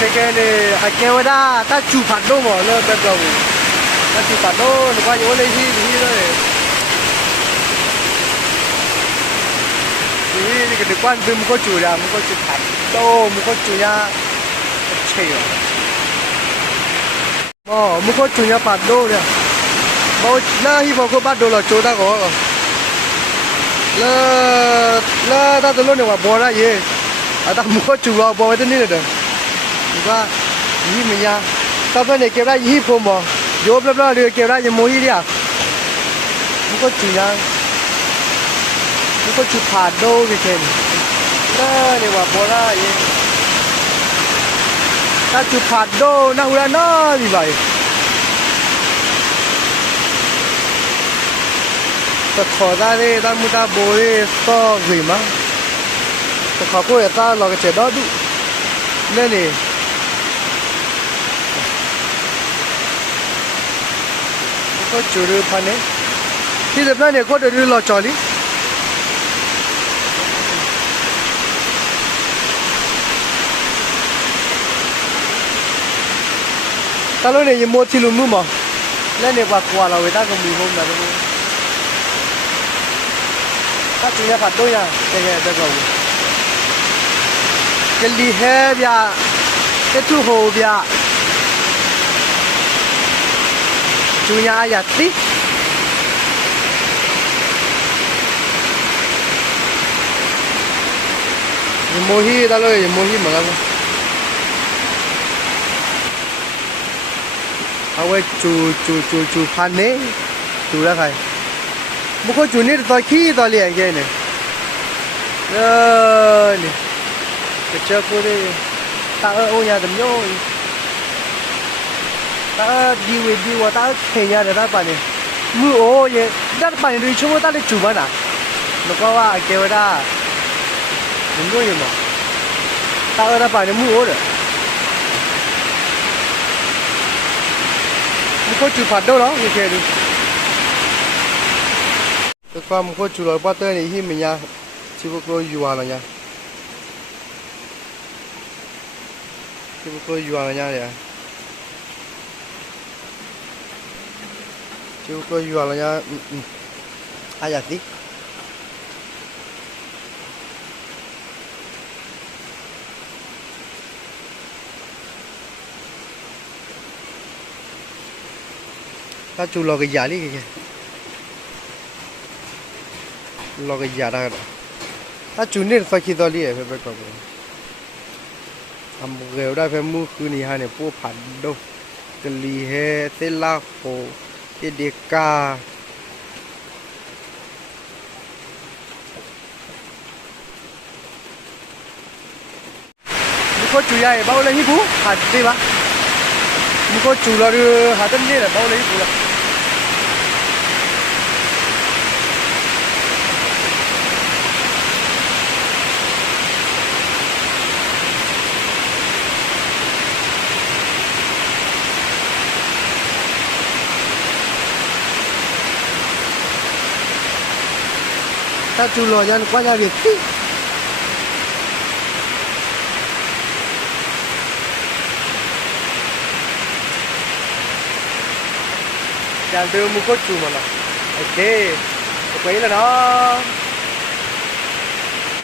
cái này hay kêu ra ta chụp phạt đâu mà lên bên đầu ta chụp phạt đâu nó qua chỗ này thì rồi thì cái được quan tâm có chủ là có chủ phạt đâu có chủ nhà chơi mà có chủ nhà phạt đâu nè bao na hi vào có bắt đầu là chỗ ta có là ta từ lúc này mà bỏ ra gì ta có chủ vào bỏ cái này được và gì mình nha tao phải này kêu ra gì không mà vô bla bla được kêu ra gì mua gì đi à có chủ nhà có chủ phạt đâu cái chuyện đó này mà bỏ ra gì ta chủ phạt đâu na ura nó gì vậy ta khó ra đi ta muốn ta bố đi to gì mà ta khó cô ta là cái chuyện đó đủ nên này có chủ đưa phản đấy khi dịp này có được đưa lò trò đi ta nói này mua thì luôn mà lên này quà là người ta còn bị hôm là đúng ta chỉ là phạt đôi à cái rồi cái lì he bia cái thu hồ bia chủ nhà ai tí mua hi ta nói mua hi mà làm ơi chủ phan nế chủ ra phải một con chủ nế tôi khi tôi liền cái này này cái chơi cô đi ta ở ô nhà tầm nhau ta đi qua ta kề nhà để ta bạn này mưa ô vậy ta bạn này đi chung ta đi chủ mà nè nó cóว่าkêu ra đúng rồi mà ta ở ta bạn này mưa ô rồi có chủ phạt đâu đó như thế đi cái qua một có chủ loại bắt tay này hi mình nha chỉ có coi dùa là nha chỉ có coi dùa là nha này chỉ có coi dùa là nha ai giờ tí ta chủ lo cái giá đi kìa lo cái giá đó ta chủ nên phải khi đó đi phải biết không làm nghề đó phải mua cứ này hai này mua phản đâu cái lì he tê la hồ tê đề ca có chủ nhà bao lấy hít bú hạt đi ba có chủ là đưa hạt tân đi là bao lấy chủ là ta chủ lò nhân qua nhà việc tí chàng đưa mua có chủ mà là ok quấy là nó